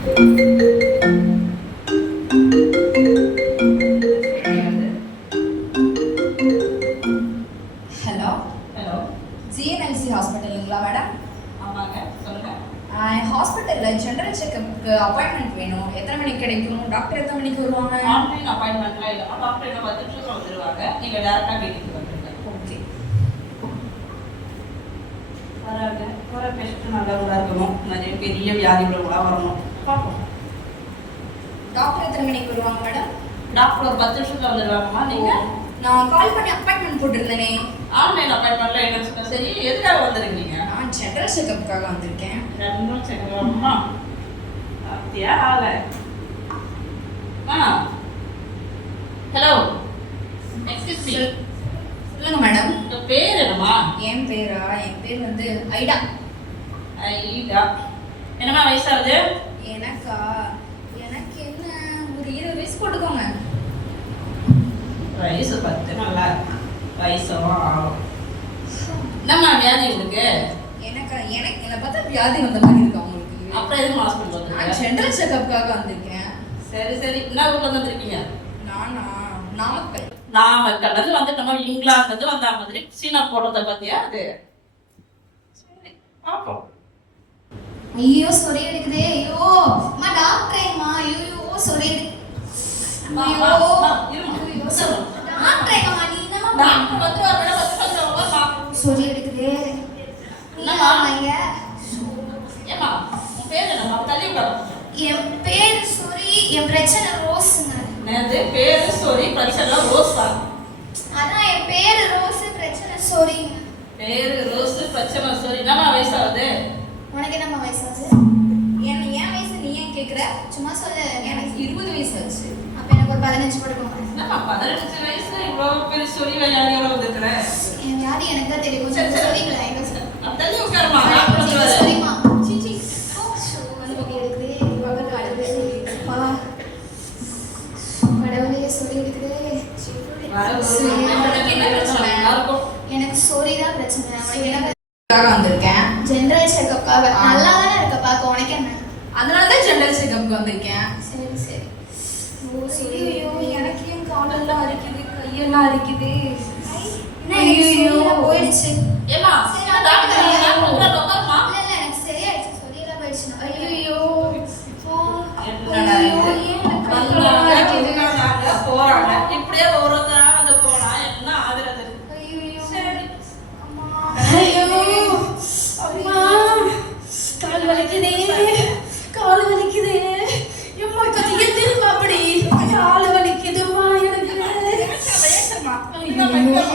Hello hello, GNLC ஹாஸ்பிட்டலுங்களா madam? ஆமாங்க, சொல்லுங்க. ஹாஸ்பிட்டலில் ஜென்ரல் செக்கப்புக்கு அப்பாயின்மெண்ட் வேணும். எத்தனை மணிக்கு கிடைக்கும்? டாக்டர் எத்தனை மணிக்கு வருவாங்க? ஆன்லைன் அப்பாயின்மெண்ட்லாம் இல்லைம்மா, டாக்டர் என்ன 10 நிமிஷத்துல வந்துடுவாங்க. நீங்கள் டேரெக்டாக வீட்டுக்கு வந்துடுங்க. ஓகே. வராங்க, வர பேஷண்ட்டு நல்லவங்களா இருக்கணும், நிறைய பெரிய வியாதி உள்ளவங்களா வரணும். பார்ப்போம். டாக்டர் எத்தனை மணிக்கு வருவாங்க மேடம்? டாக்டர் ஒரு 10 நிமிஷத்துல வந்துடுவாங்கம்மா. நீங்கள் நான் கால் பண்ணி அப்பாயின்மெண்ட் போட்டிருந்தேனே. ஆன்லைன் அப்பாயின்மெண்ட்லாம் என்ன சொன்ன? சரி, எதுக்காக வந்துருக்கீங்க? நான் ஜென்ரல் செக்கப்புக்காக வந்திருக்கேன். ரெண்டும் செக்கம்மா. அப்படியா ஆள? Hello, excuse me. சொல்லுங்க மேடம். உங்கள் பேர் என்னம்மா? என் பேரா? என் பேர் வந்து ஐடா. ஐடா. என்னம்மா வயசாகுது? எனக்கு என்ன ஒரு 20 வயசு போட்டுக்கோங்க. வயசு 10 நல்லா வயசும் ஆகும். என்னம்மா வியாதி உங்களுக்கு? எனக்கு என்னை பார்த்தா வியாதி வந்த மாதிரி இருக்கு அவங்களுக்கு. அப்புறம் எதுவும் ஹாஸ்பிட்டல் நான் வந்துருக்கீங்க? ஜென்ரல் செக்கப்புக்காக வந்திருக்கேன். சரி சரி, என்ன ஊர்ல வந்துருக்கீங்க? நானா? நாமக்கல். நாமக்கல்ல வந்துட்டோமா? இங்கிலாந்துல வந்த மாதிரி சீனா போடுறத பத்தியா அது? சரி, பாப்போம். ஐயோ சொறி எடுக்குதே. ஐயோ அம்மா டாக்டரேம்மா. ஐயோ சொறி வா, ஐயோ வா, வா, இரும்மா. டாக்டரேம்மா. நீ என்னம்மா டாக்டர் வந்து ஒரு வேளை 10 நிமிஷம் வா. சொறி எடுக்குதே. என்னம்மா? நீங்க ஏம்மா, உன் பேர் என்னம்மா? தள்ளி உட்காரு. என் பேர் சொறி. என் பிரச்சனை ரோஸுங்க. என்னது பேரு? சொரி பிரச்சனை ரோஸா? அதான் என் பேரு ரோஸ், பிரச்சனை சொறிங்க. பேரு ரோஸ், பிரச்சனை சொரி. என்னம்மா வயசாகுது? உனக்கு என்னம்மா வயசாச்சு? என் வயசு நீ ஏன் கேட்குற? சும்மா சொல்லு. எனக்கு 20 வயசு ஆச்சு. அப்ப எனக்கு ஒரு 15 போட்டுக்கோங்க. என்னம்மா 15 வயசுல இவ்வளவு பெரிய சொரி வியாதியோட வந்துருக்குற? என் வியாதி எனக்கு தான் தெரியும். கொஞ்சம் சொல்லிங்களா? எங்க சார் தள்ளி உட்காருமா, டாக்டர் வந்துருவாரு. சரிம்மா. சிச்சி சொறி எடுக்குதே. பகல் அடுத்து பா கடவுளே சொறி எடுக்குதே. உனக்கு என்ன பிரச்சனை? யாருக்கும் எனக்கு சொறி தான் பிரச்சனை. உனக்கு என்ன? வந்திருக்கேன். ஜெனரல் செக்கப்புக்காக. நல்லா தானே இருக்க பார்க்க. உனக்கு என்ன? அதனால தான் ஜென்ரல் செக்கப்புக்கு வந்திருக்கேன். சரி சரி. ஓ சொறி. ஐயோ எனக்கு ஏன் காலெல்லாம் அரிக்குது, கையெல்லாம் அரிக்குது. என்ன எனக்கு சொறியெல்லாம் போயிடுச்சு. ஏம்மா, சரி, நான் டாக்டர் டாக்டர் வரேன். உட்காருமா. இல்ல இல்ல எனக்கு சரியாயிடுச்சு. சொறியெல்லாம் போயிடுச்சு. ஐயோ என்னடா இது? நல்லா இருக்காங்க, போறாங்க. இப்படியே ஒருத்தரா வந்து போனா என்ன ஆகுறது? சரி. ஐயோ அம்மா, கால் வலிக்குதே, கால் வலிக்குதே. எம்மா கத்திய திரும்ப அப்படி கால் வலிக்குதுமா எனக்கு. ஐயோ,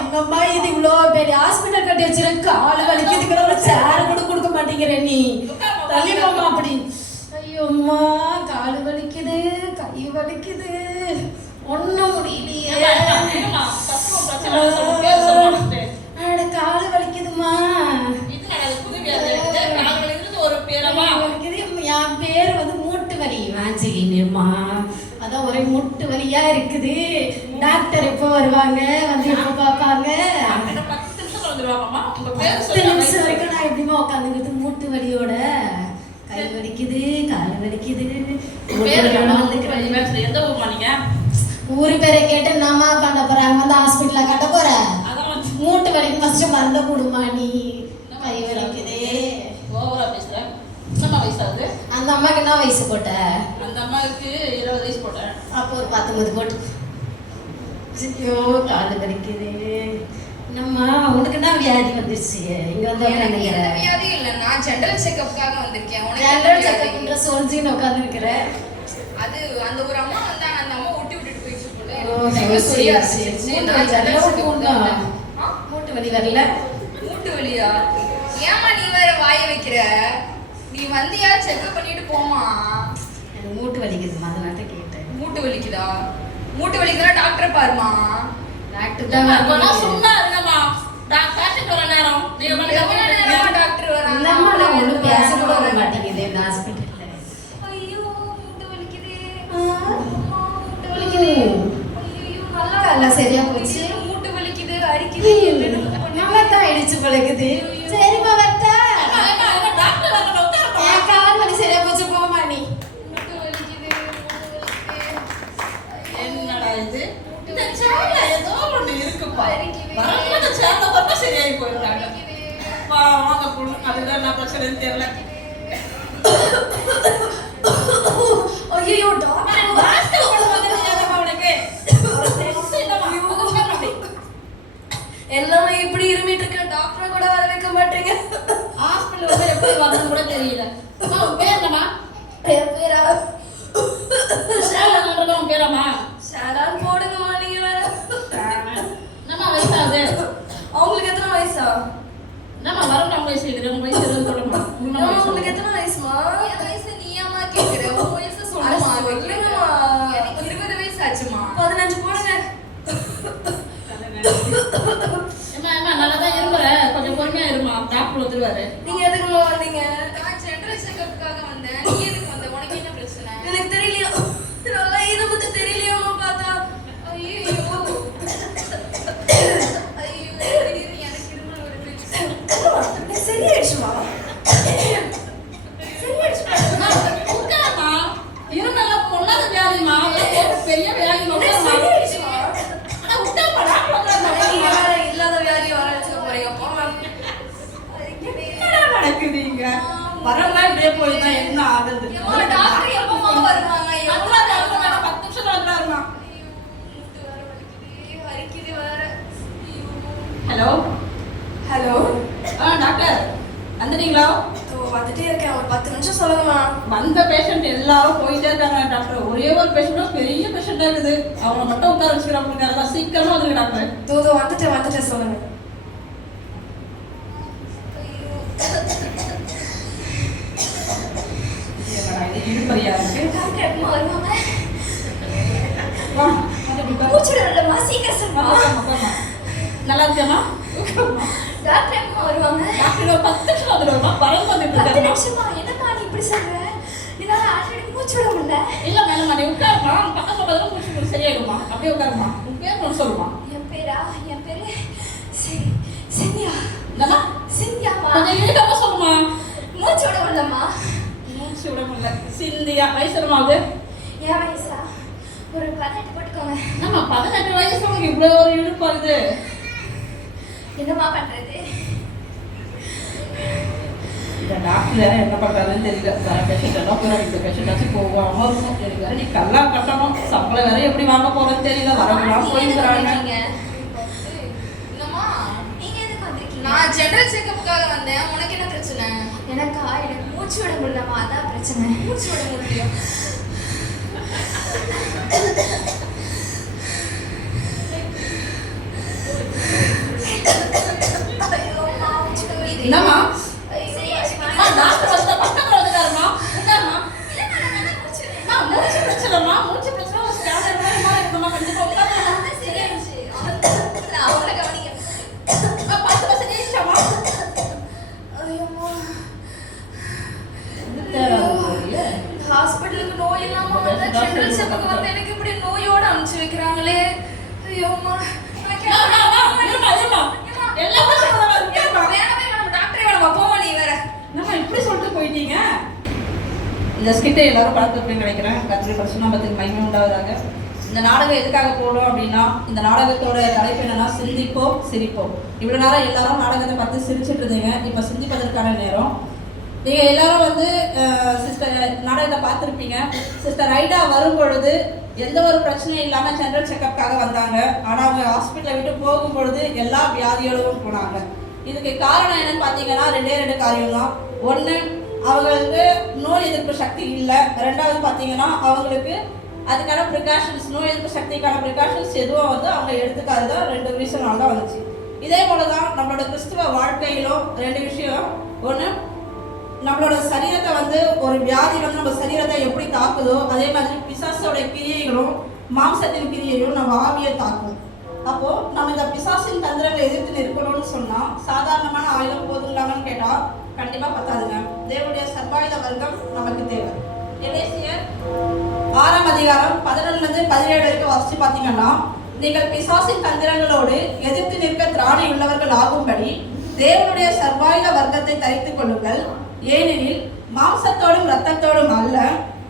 என்னம்மா இது இவ்வளோ பெரிய ஹாஸ்பிட்டல் கட்டி வச்சிருக்க, கால் வலிக்குதுங்கிற ஒரு சேர் கூட கொடுக்க மாட்டேங்கிற நீ. தள்ளிப்போம்மா அப்படி. ஐயோ அம்மா, கால் வலிக்குது, கை வலிக்குது, ஒன்றும் முடியலையே. ஏம்மா, கஷ்டம் பிரச்சனை சொல்ல பேர் சொல்ல மாட்டேன். அட கால் வலிக்குதுமா. இது நடக்குது புது வியாதி இருக்குது. கால் வலிக்கிறது ஒரு பேரமா? என் பேர் வந்து மூட்டு வலி வாஞ்சிலின்னுமா. அதான் ஒரே மூட்டு வலியா இருக்குது. டாக்டர் எப்போ வருவாங்க, வந்து எப்போ பார்ப்பாங்க? 10 நிமிஷம் வந்துருவாங்கம்மா. உங்க பேர் 10 சொல்ல நிமிஷம் வரைக்கும் நான் எப்படிமா உட்காந்துக்கிறது மூட்டு வலியோட? கை வலிக்குது, கால் வலிக்குது. பேர் வந்துக்கிறேன். எந்த ஊர்மா நீங்க? ஊரு பேரை கேட்டு நாமா பண்ண போறாங்க, வந்து ஹாஸ்பிட்டல்ல கட்ட போற. அதான் மூட்டு வலிக்கு ஃபர்ஸ்ட் மருந்து கொடுமா நீ. கை வலிக்குதே. ஓவரா பேசுறேன். என்னம்மா வயசாகுது? அந்த அம்மாக்கு என்ன வயசு போட்ட? அந்த அம்மாவுக்கு 20 வயசு போட்டேன். அப்போ ஒரு 19 போட்டு. ஐயோ கால் வலிக்குது. என்னம்மா உனக்கு என்ன வியாதி வந்துருச்சு? இங்க வந்து எனக்கு உட்காந்துக்கிற. எந்த வியாதியும் இல்லை. நான் ஜென்ரல் செக்கப்புக்காக வந்திருக்கேன். உனக்கு ஜெனரல் என்ன வியாதி? செக்கப்ன்ற சொல்லிட்டு உட்காந்துருக்கிற. அது அந்த ஒரு அம்மா வந்தாங்க, அந்த அம்மா ஒட்டி விட்டுட்டு போயிடுச்சு போல. ஓ, எனக்கு சரி, சொரியா சரி. இருந்துச்சு. மூட்டு நான் வலி ஜெனரல் வரல, செக்கப்புக்கு தான் வந்தேன். மூட்டு வலி வரல. மூட்டு வலியா? ஏம்மா நீ வேற வாய வைக்கிற? நீ வந்தியா செக்கப் பண்ணிட்டு போமா. எனக்கு மூட்டு வலிக்குதுமா, அதனால கேட்டேன். மூட்டு வலிக்குதா? மூட்டு வலிக்குதுன்னா டாக்டரை பாருமா. டாக்டர் ஏம்மா, தான் கொஞ்சம் சும்மா இருங்கம்மா. டாக்டர் வர நேரம் நீங்க பண்ணி எவ்வளவு நேரமா டாக்டர் வராங்க? என்னம்மா நான் ஒன்றும் பேச கூட வர மாட்டேங்குது இந்த ஹாஸ்பிட்டல்ல. ஐயோ மூட்டு வலிக்குது. மூட்டு வலிக்குது. ஐயோ நல்லா எல்லாம் சரியா போச்சு. மூட்டு வலிக்குது, அரிக்குது. நல்லா தான் இடிச்சு பழகுது. சரிம்மா வரட்டா? டாக்டர் வரணும், உட்காருமா. என் கால் வலி சரியா போச்சு, போமா நீ. பிரச்சனைன்னு தெரியல. ஐயோ டாக்டர் மாஸ்டர் கூட வந்து தெரியாதம்மா உனக்கு. ஒரு சென்ஸ் இல்லம்மா. உட்காருமா அப்படி. எல்லாமே இப்படி இருமிட்டு இருக்க டாக்டரை கூட வர வைக்க மாட்டீங்க. ஹாஸ்பிட்டல் வந்து எப்படி வரணும்னு கூட தெரியல. அம்மா உன் பேர் என்னம்மா? என் பேரா ஷாலா நம்பர் உன் பேராம்மா? ஷாலான் போடுங்கம்மா நீங்க வேற. என்னம்மா வயசாகுது? அவங்களுக்கு எத்தனை வயசா? என்னம்மா வரணும் வயசு இருக்குது. உங்க வயசு 20 சொல்லுமா? உங்களுக்கு எத்தனை வயசுமா? என் வயசு நீயாம்மா கேக்குற? உன் வயசு சொல்லுமா. சொல்லுங்கம்மா. எனக்கு 20 வயசு ஆச்சுமா. 15 போடுங்க. ஏம்மா நல்லாதான் இருமுற. கொஞ்சம் பொறுமையா இருமா. டாக்டர் வந்துருவாரு. நீங்க எதுக்குமா வந்தீங்க? நான் ஜெனரல் செக்கப்புக்காக வந்தேன். நீ எதுக்கு வந்த? உனக்கு என்ன பிரச்சனை? எனக்கு தெரியலையா? நல்லா இருமுக்கு தெரியலையாமா பார்த்தா? ஐயோ திடீர்னு எனக்கு இருமல் வருது. சரியாயிடுச்சுமா? அம்மா, உட்காரும்மா. இருந்தெல்லாம் பொல்லாத வியாதிம்மா. அதெல்லாம் போட்டு பெரிய வியாதி வந்துரும்மா. சரியாயிடுச்சுமா? ஆனா உட்காரும்மா. டாக்டர் நீங்க வந்துருவாங்க. வேற இல்லாத வியாதியை வர வச்சுக்க போறீங்க. போங்க. என்னடா நடக்குதுங்க? வரலாம் இப்படியே போயிட்டா என்ன ஆகுது? ஏம்மா, டாக்டர் எப்பமா வருவாங்க? நல்லா டாக்டர் மேடம் 10 நிமிஷத்துல வந்துருவாருமா. மூட்டு வேற வலிக்குது, வலிக்குது வேற. ஐயோ. ஹலோ ஹலோ டாக்டர் வந்துட்டீங்களா? வந்துட்டே இருக்கேன். ஒரு 10 நிமிஷம் சொல்லுங்கம்மா. வந்த பேஷண்ட் எல்லாரும் போயிட்டே இருக்காங்க டாக்டர். ஒரே ஒரு பேஷண்ட்டும் பெரிய பேஷண்டா இருக்குது. அவங்க மட்டும் உட்கார வச்சுக்கிறாங்க. சீக்கிரமா வந்துருங்க டாக்டர். தூது வந்துட்டேன் சொல்லுங்க. இது இழுப்பறியா இருக்கு. டாக்டர் எப்பமா வருவாங்க? வா, வந்து இப்படி உட்காரு. மூச்சு விடலம்மா, சீக்கிரம் சொல்லுமா. உட்காரும்மா. நல்லா இருக்கியாம்மா? உட்காரும்மா. டாக்டர் எப்பமா வருவாங்க? டாக்டர் ஒரு 10 நிமிஷம் வந்துடுவோம்மா. பறந்து வந்துட்டு 10 இருக்காருமா. நிமிஷமா? என்னம்மா நீ இப்படி சொல்ற? என்னால ஆல்ரெடி மூச்சு விட முடியல. இல்ல மேடம் நீ உட்காருமா. பக்கத்துல பதில் முடிச்சு சரியாயிடுமா. அப்படியே உட்காருமா. உன் பேர் ஒன்று சொல்லுமா. என் பேரு சிந்தியா. என்னம்மா? சிந்தியாமா? கொஞ்சம் இழுக்காம சொல்லுமா. மூச்சு விட முடியலம்மா. மூச்சு விட முடியல. சிந்தியா. வயசு என்னமாவது? என் வயசா? ஒரு 18 போட்டுக்கோங்க. நம்ம 18 வயசு உனக்கு இவ்வளவு ஒரு இழுப்பு வருது. என்னம்மா பண்றது? இந்த டாக்டர் வேற என்ன பண்றாருன்னு தெரியல. வர பேஷண்ட் எல்லாம் போய் இந்த பேஷண்டாச்சும் போவாம இருக்கும். எனக்கு வேற நீ கல்லாம் கட்டணும். சம்பளம் வேற எப்படி வாங்க போறேன்னு தெரியல. வரவெல்லாம் போயிருக்கிறாங்க. என்னம்மா? நீங்க எதுக்கு வந்திருக்கீங்க? நான் ஜெனரல் செக்கப்புக்காக வந்தேன். உனக்கு என்ன பிரச்சனை? எனக்கு மூச்சு விட முடியலம்மா, அதான் பிரச்சனை. மூச்சு விட முடியும். என்னம்மா? சரியாச்சுமா? டாக்டர் வந்து பக்கத்துல வந்துட்டாருமா. உட்காருமா. மூச்சு பிரச்சனைமா. மூச்சு பிரச்சனை ஒரு ஸ்டாண்டர்ட் மாதிரி இருக்குமா. கண்டிப்பா உட்காருமா. சரியாயிடுச்சு. அவங்கள கவனிங்க. 10 சரியாயிடுச்சாமா? ஐயோம்மா. ஹாஸ்பிட்டலுக்கு நோய் இல்லாம வந்தா ஜெனரல் செக்கப் வந்து எனக்கு இப்படி நோயோட அனுப்பிச்சு வைக்கிறாங்களே. ஐயோம்மா. டாக்டரே வேணாமா, போவா நீ வேற. நம்ம இப்படி சொல்லிட்டு போயிட்டீங்க. இந்த ஸ்கிட்டை எல்லாரும் பார்த்துருப்பீங்கன்னு நினைக்கிறேன். கத்திரி பிரச்சனை பற்றி மகிமை உண்டாவதாக. இந்த நாடகம் எதுக்காக போடும் அப்படின்னா, இந்த நாடகத்தோட தலைப்பு என்னன்னா சிந்திப்போம் சிரிப்போம். இவ்வளோ நேரம் எல்லாரும் நாடகத்தை பார்த்து சிரிச்சுட்டு இருந்தீங்க. இப்போ சிந்திப்பதற்கான நேரம். நீங்கள் எல்லாரும் வந்து சிஸ்டர் நாடகத்தை பார்த்துருப்பீங்க. சிஸ்டர் ஐடா வரும் பொழுது எந்த ஒரு பிரச்சனையும் இல்லாமல் ஜெனரல் செக்கப்புக்காக வந்தாங்க. ஆனால் அவங்க ஹாஸ்பிட்டலை விட்டு போகும்பொழுது எல்லா வியாதியோடும் போனாங்க. இதுக்கு காரணம் என்னன்னு பார்த்தீங்கன்னா 2 காரியம் தான். ஒன்று, அவங்களுக்கு நோய் எதிர்ப்பு சக்தி இல்லை. 2வது பார்த்தீங்கன்னா அவங்களுக்கு அதுக்கான ப்ரிகாஷன்ஸ், நோய் எதிர்ப்பு சக்திக்கான ப்ரிகாஷன்ஸ் எதுவும் வந்து அவங்க எடுத்துக்காது. 2 ரீசனால தான் வந்துச்சு. இதே போல தான் நம்மளோட கிறிஸ்துவ வாழ்க்கையிலும் 2 விஷயம். ஒன்று, நம்மளோட சரீரத்தை வந்து ஒரு வியாதி வந்து நம்ம சரீரத்தை எப்படி தாக்குதோ அதே மாதிரி பிசாசோட கிரியைகளும் மாம்சத்தின் கிரியையும் நம்ம ஆவியை தாக்கும். அப்போ நம்ம இந்த பிசாசின் தந்திரங்களை எதிர்த்து நிற்கணும்னு சொன்னா சாதாரணமான ஆயுதம் போதுங்களான்னு கேட்டா கண்டிப்பா பத்தாதுங்க. தேவனுடைய சர்வாயுத வர்க்கம் நமக்கு தேவை. எபேசியர் 6ஆம் அதிகாரம் 11-17 வரைக்கும் வாசிச்சு பார்த்தீங்கன்னா, நீங்கள் பிசாசின் தந்திரங்களோடு எதிர்த்து நிற்க திராணி உள்ளவர்கள் ஆகும்படி தேவனுடைய சர்வாயுத வர்க்கத்தை தரித்துக் கொள்ளுங்கள். ஏனெனில் மாம்சத்தோடும் இரத்தத்தோடும் அல்ல,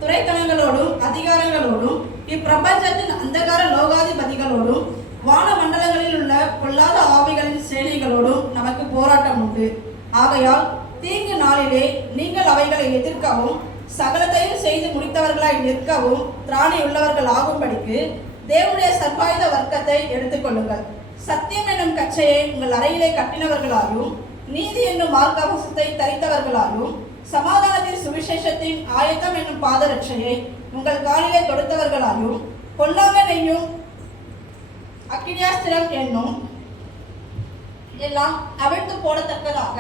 துரைத்தனங்களோடும் அதிகாரங்களோடும் இப்பிரபஞ்சத்தின் அந்தகார லோகாதிபதிகளோடும் வான மண்டலங்களில் உள்ள பொல்லாத ஆவிகளின் சேனைகளோடும் நமக்கு போராட்டம் உண்டு. ஆகையால் தீங்கு நாளிலே நீங்கள் அவைகளை எதிர்க்கவும் சகலத்தையும் செய்து முடித்தவர்களாய் நிற்கவும் திராணி உள்ளவர்கள் ஆகும்படிக்கு தேவனுடைய சர்வாயுத வர்க்கத்தை எடுத்துக்கொள்ளுங்கள். சத்தியம் என்னும் கச்சையை உங்கள் அறையிலே கட்டினவர்களாயும் நீதி என்னும் மார்க்கவசத்தை தரித்தவர்களாயும் சமாதானத்தின் சுவிசேஷத்தின் ஆயத்தம் என்னும் பாதரட்சையை உங்கள் காலிலே தொடுத்தவர்களாயும் பொல்லாங்கனையும் அக்கினியாஸ்திரம் என்னும் எல்லாம் அவிழ்த்து போடத்தக்கதாக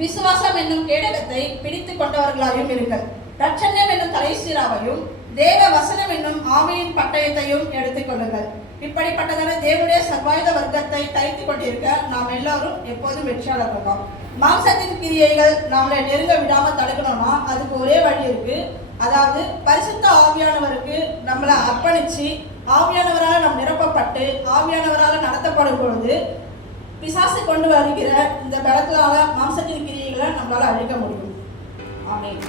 விசுவாசம் என்னும் கேடகத்தை பிடித்து கொண்டவர்களாயும் இருங்கள். ரட்சண்யம் என்னும் தலைசீராவையும் தேவ வசனம் என்னும் ஆவியின் பட்டயத்தையும் எடுத்துக்கொள்ளுங்கள். இப்படிப்பட்டதான தேவனுடைய சர்வாயுத வர்க்கத்தை தரித்து கொண்டிருக்க நாம் எல்லாரும் எப்போதும் வெற்றியாளர்கள் தான். மாம்சத்தின் கிரியைகள் நம்மளை நெருங்க விடாம தடுக்கணும்னா அதுக்கு ஒரே வழி இருக்கு. அதாவது பரிசுத்த ஆவியானவருக்கு நம்மளை அர்ப்பணிச்சு ஆவியானவரால் நாம் நிரப்பப்பட்டு ஆவியானவரால் நடத்தப்படும் பொழுது பிசாசு கொண்டு வருகிற இந்த பலத்தினால மாம்சத்தின் கிரியைகளை நம்மளால அழிக்க முடியும். ஆமென்.